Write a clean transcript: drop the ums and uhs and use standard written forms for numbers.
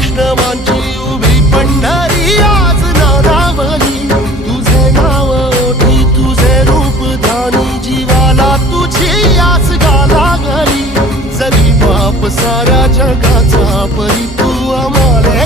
वैष्णवांची उभी पंढरी आज नानावली, तुझे नाव ओठी तुझे रूप ध्यानी, जीवाला तुझी आस गाला घरी, जरी बाप साऱ्या जगाचा परी तू आम्हाला